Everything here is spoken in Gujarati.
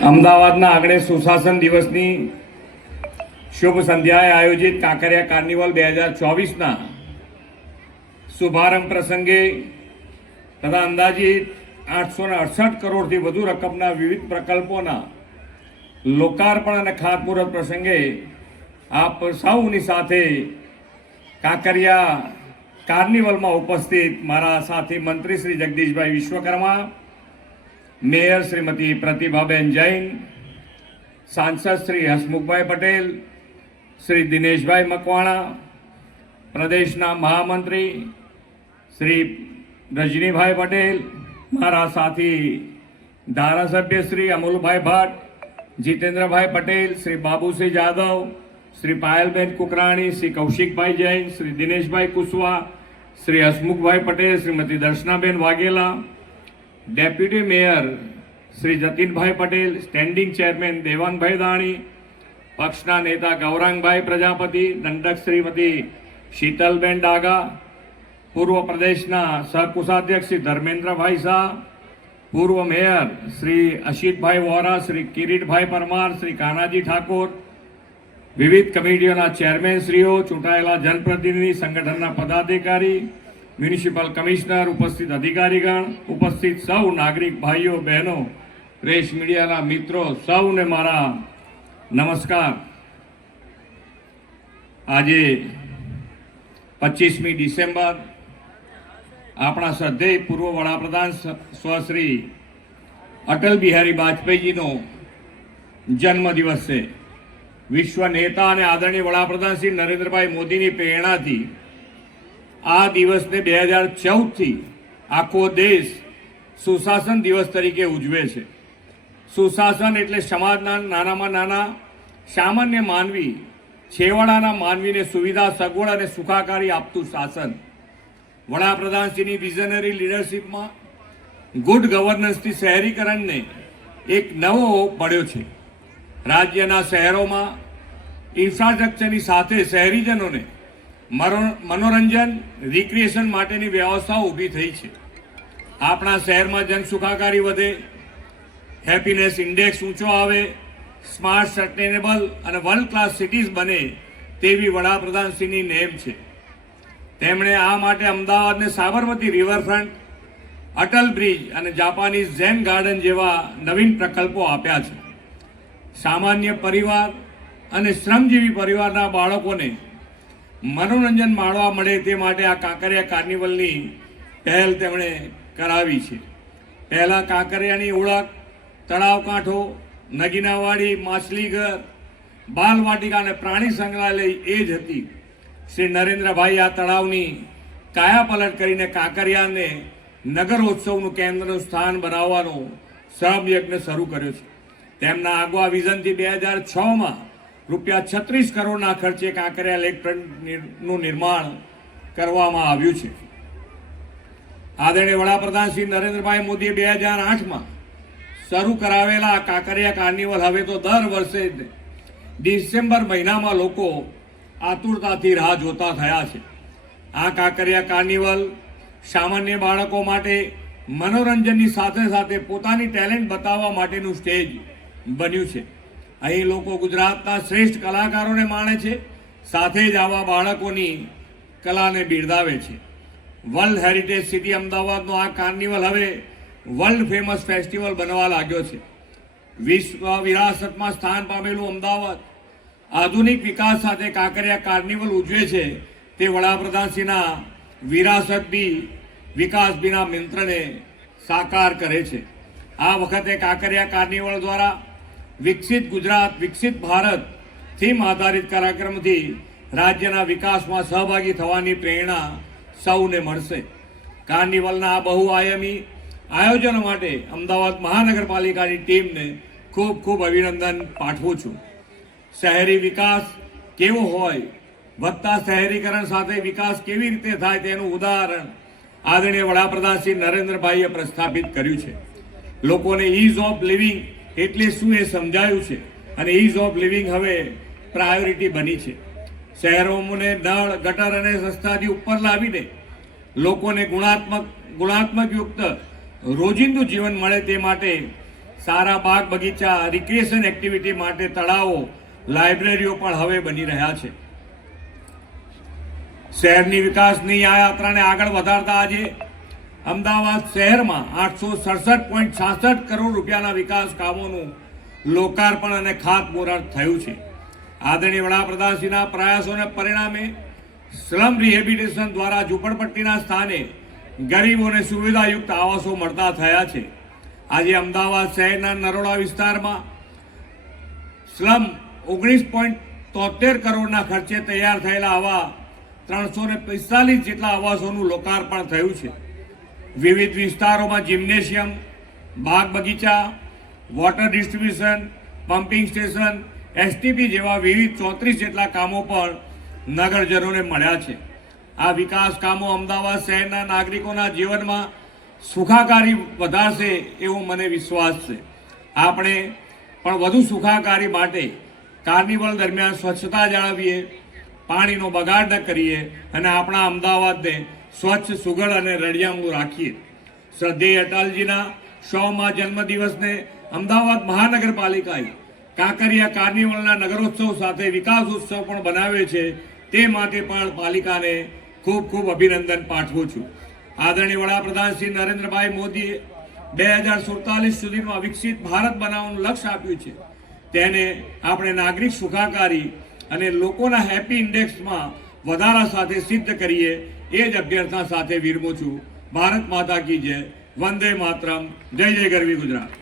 અમદાવાદના આંગણે સુશાસન દિવસની શુભ સંધ્યાએ આયોજિત કાંકરિયા કાર્નિવલ 2024ના શુભારંભ પ્રસંગે તથા અંદાજિત 868 કરોડથી વધુ રકમના વિવિધ પ્રકલ્પોના લોકાર્પણ અને ખાતમુહૂર્ત પ્રસંગે આપ સૌની સાથે કાંકરિયા કાર્નિવલમાં ઉપસ્થિત મારા સાથી મંત્રી શ્રી જગદીશભાઈ વિશ્વકર્મા, મેયર શ્રીમતી પ્રતિભાબેન જૈન, સાંસદ શ્રી હસમુખભાઈ પટેલ, શ્રી દિનેશભાઈ મકવાણા, પ્રદેશના મહામંત્રી શ્રી રજનીભાઈ પટેલ, મારા સાથી ધારાસભ્ય શ્રી અમુલભાઈ ભટ્ટ, જીતેન્દ્રભાઈ પટેલ, શ્રી બાબુસિંહ જાદવ, શ્રી પાયલબેન કુકરાણી, શ્રી કૌશિકભાઈ જૈન, શ્રી દિનેશભાઈ કુશવા, શ્રી હસમુખભાઈ પટેલ, શ્રીમતી દર્શનાબેન વાઘેલા, ડેપ્યુટી મેયર શ્રી જતીનભાઈ પટેલ, સ્ટેન્ડિંગ ચેરમેન દેવાંગભાઈ દાણી, પક્ષના નેતા ગૌરાંગભાઈ પ્રજાપતિ, દંડક શ્રીમતી શીતલબેન ડાગા, પૂર્વ પ્રદેશના સહકોષાધ્યક્ષ શ્રી ધર્મેન્દ્રભાઈ શાહ, પૂર્વ મેયર શ્રી અશિતભાઈ વોરા, શ્રી કિરીટભાઈ પરમાર, શ્રી કાનાજી ઠાકોર, વિવિધ કમિટીઓના ચેરમેનશ્રીઓ, ચૂંટાયેલા જનપ્રતિનિધિ, સંગઠનના પદાધિકારી, મ્યુનિસિપલ કમિશનર, ઉપસ્થિત અધિકારીગણ, ઉપસ્થિત સૌ નાગરિક ભાઈઓ બહેનો, પ્રેસ મીડિયાના મિત્રો, સૌને મારા નમસ્કાર। આજે 25મી ડિસેમ્બર આપણા શ્રદ્ધેય પૂર્વ વડાપ્રધાન સ્વશ્રી અટલ બિહારી વાજપેયીજીનો જન્મદિવસ છે। વિશ્વ નેતા અને આદરણીય વડાપ્રધાન શ્રી નરેન્દ્રભાઈ મોદીની પ્રેરણાથી આ દિવસને 2014થી આખો દેશ સુશાસન દિવસ તરીકે ઉજવે છે। સુશાસન એટલે સમાજના નાનામાં નાના સામાન્ય માનવી, છેવાડાના માનવીને સુવિધા, સગવડ અને સુખાકારી આપતું શાસન। વડાપ્રધાનશ્રીની વિઝનરી લીડરશીપમાં ગુડ ગવર્નન્સથી શહેરીકરણને એક નવો મળ્યો છે। રાજ્યના શહેરોમાં ઇન્ફ્રાસ્ટ્રક્ચરની સાથે શહેરીજનોને મનોરંજન, રિક્રિએશન માટેની વ્યવસ્થાઓ ઊભી થઈ છે। આપણા શહેરમાં જન સુખાકારી વધે, હેપીનેસ ઇન્ડેક્સ ઊંચો આવે, સ્માર્ટ, સસ્ટેનેબલ અને વર્લ્ડ ક્લાસ સિટીઝ બને તેવી વડાપ્રધાનશ્રીની નેમ છે। તેમણે આ માટે અમદાવાદને સાબરમતી રિવરફ્રન્ટ, અટલ બ્રિજ અને જાપાનીઝ ઝેન ગાર્ડન જેવા નવીન પ્રકલ્પો આપ્યા છે। સામાન્ય પરિવાર અને શ્રમજીવી પરિવારના બાળકોને મનોરંજન માણવા મળે તે માટે આ કાંકરિયા કાર્નિવલની પહેલ તેમણે કરાવી છે। પહેલાં કાંકરિયાની ઓળખ તળાવ કાંઠો, નગીનાવાડી, માછલીઘર, બાલવાટિકા અને પ્રાણી સંગ્રહાલય એ જ હતી। શ્રી નરેન્દ્રભાઈ આ તળાવની કાયાપલટ કરીને કાંકરિયાને નગરોત્સવનું કેન્દ્રનું સ્થાન બનાવવાનો શ્રમયજ્ઞ શરૂ કર્યો છે। તેમના આગવા વિઝનથી 2006માં ₹36 કરોડના ખર્ચે કાંકરિયા લેક ફ્રન્ટનું નિર્માણ કરવામાં આવ્યું છે। આદરણીય વડાપ્રધાન શ્રી નરેન્દ્રભાઈ મોદીએ 2008માં શરૂ કરાવેલા કાંકરિયા કાર્નિવલ હવે તો દર વર્ષે ડિસેમ્બર મહિનામાં લોકો આતુરતાથી રાહ જોતા થયા છે। આ કાંકરિયા કાર્નિવલ સામાન્ય બાળકો માટે મનોરંજનની સાથે સાથે પોતાની ટેલેન્ટ બતાવવા માટેનું સ્ટેજ બન્યું છે। અહીં લોકો ગુજરાતના શ્રેષ્ઠ કલાકારોને માણે છે, સાથે જ આવા બાળકોની કલાને બિરદાવે છે। વર્લ્ડ હેરિટેજ સિટી અમદાવાદનો આ કાર્નિવલ હવે વર્લ્ડ ફેમસ ફેસ્ટિવલ બનવા લાગ્યો છે। વિશ્વ વિરાસતમાં સ્થાન પામેલું અમદાવાદ આધુનિક વિકાસ સાથે કાંકરિયા કાર્નિવલ ઉજવે છે તે વડાપ્રધાનશ્રીના વિરાસત બી વિકાસ બીના મંત્રને સાકાર કરે છે। આ વખતે કાંકરિયા કાર્નિવલ દ્વારા વિકસિત ગુજરાત, વિકસિત ભારત થીમ આધારિત કાર્યક્રમથી રાજ્યના વિકાસમાં સહભાગી થવાની પ્રેરણા સૌને મળશે। કાર્નિવલના આ બહુઆયામી આયોજન માટે અમદાવાદ મહાનગરપાલિકાની ટીમને ખૂબ ખૂબ અભિનંદન પાઠવું છું। શહેરી વિકાસ કેવો હોય, વધતા શહેરીકરણ સાથે વિકાસ કેવી રીતે થાય તેનું ઉદાહરણ આદરણીય વડાપ્રધાન શ્રી નરેન્દ્રભાઈએ પ્રસ્થાપિત કર્યું છે। લોકોને ઇઝ ઓફ લિવિંગ એટલે શું એ સમજાયું છે અને ઇઝ ઓફ લિવિંગ હવે પ્રાયોરિટી બની છે। શહેરોને નળ, ગટર અને રસ્તાથી ઉપર લાવીને લોકોને ગુણાત્મક યુક્ત રોજિંદુ જીવન મળે તે માટે સારા બાગ બગીચા, રિક્રિએશન એક્ટિવિટી માટે તળાવો, લાઇબ્રેરીઓ પણ હવે બની રહ્યા છે. શહેરની વિકાસની આ યાત્રાને આગળ વધારતા આજે અમદાવાદ શહેરમાં 867.66 કરોડ રૂપિયાના વિકાસ કામોનું લોકાર્પણ અને ખાતમુહૂર્ત થયું છે. આદરણીય વડાપ્રધાનશ્રીના પ્રયાસોને પરિણામે સ્લમ રિહેબિલિટેશન દ્વારા ઝૂંપડપટ્ટીના સ્થાને ગરીબોને સુવિધાયુક્ત આવાસો મળતા થયા છે. આજે અમદાવાદ શહેરના નરોડા વિસ્તારમાં સ્લમ 19.73 કરોડના ખર્ચે તૈયાર થયેલા આવા 345 જેટલા આવાસોનું લોકાર્પણ થયું છે. વિવિધ વિસ્તારોમાં જિમ્નેશિયમ, બાગ બગીચા, water distribution, pumping station, STP જેવા વિવિધ 34 જેટલા કામો પણ નગરજનોને મળ્યા છે. આ વિકાસ કામો અમદાવાદ શહેરના નાગરિકોના જીવનમાં સુખાકારી વધારશે એવો મને વિશ્વાસ છે. આપણે પણ વધુ સુખાકારી માટે કાર્નિવલ દરમિયાન સ્વચ્છતા જાળવીએ, પાણીનો બગાડ ન કરીએ અને આપણા અમદાવાદને સ્વચ્છ, સુઘડ અને રળિયામણું રાખીએ. શ્રદ્ધેય અટલજીના 100મા જન્મદિવસને અમદાવાદ મહાનગરપાલિકાએ કાંકરિયા કાર્નિવલના નગરોત્સવ સાથે વિકાસ ઉત્સવ પણ બનાવ્યો છે. તે માટે પણ પાલિકાને ખૂબ ખૂબ અભિનંદન પાઠવું છું. આદરણીય વડાપ્રધાન શ્રી નરેન્દ્રભાઈ મોદીએ 2047 સુધીમાં વિકસિત ભારત બનાવવાનું લક્ષ્ય આપ્યું છે. તેને આપણે નાગરિક સુખાકારી અને લોકોના હેપી ઇન્ડેક્સમાં વધારા સાથે સિદ્ધ કરીએ એ જ અભ્યર્થના સાથે વિરમું છું. ભારત માતા કી જય. વંદે માતરમ. જય જય ગરવી ગુજરાત.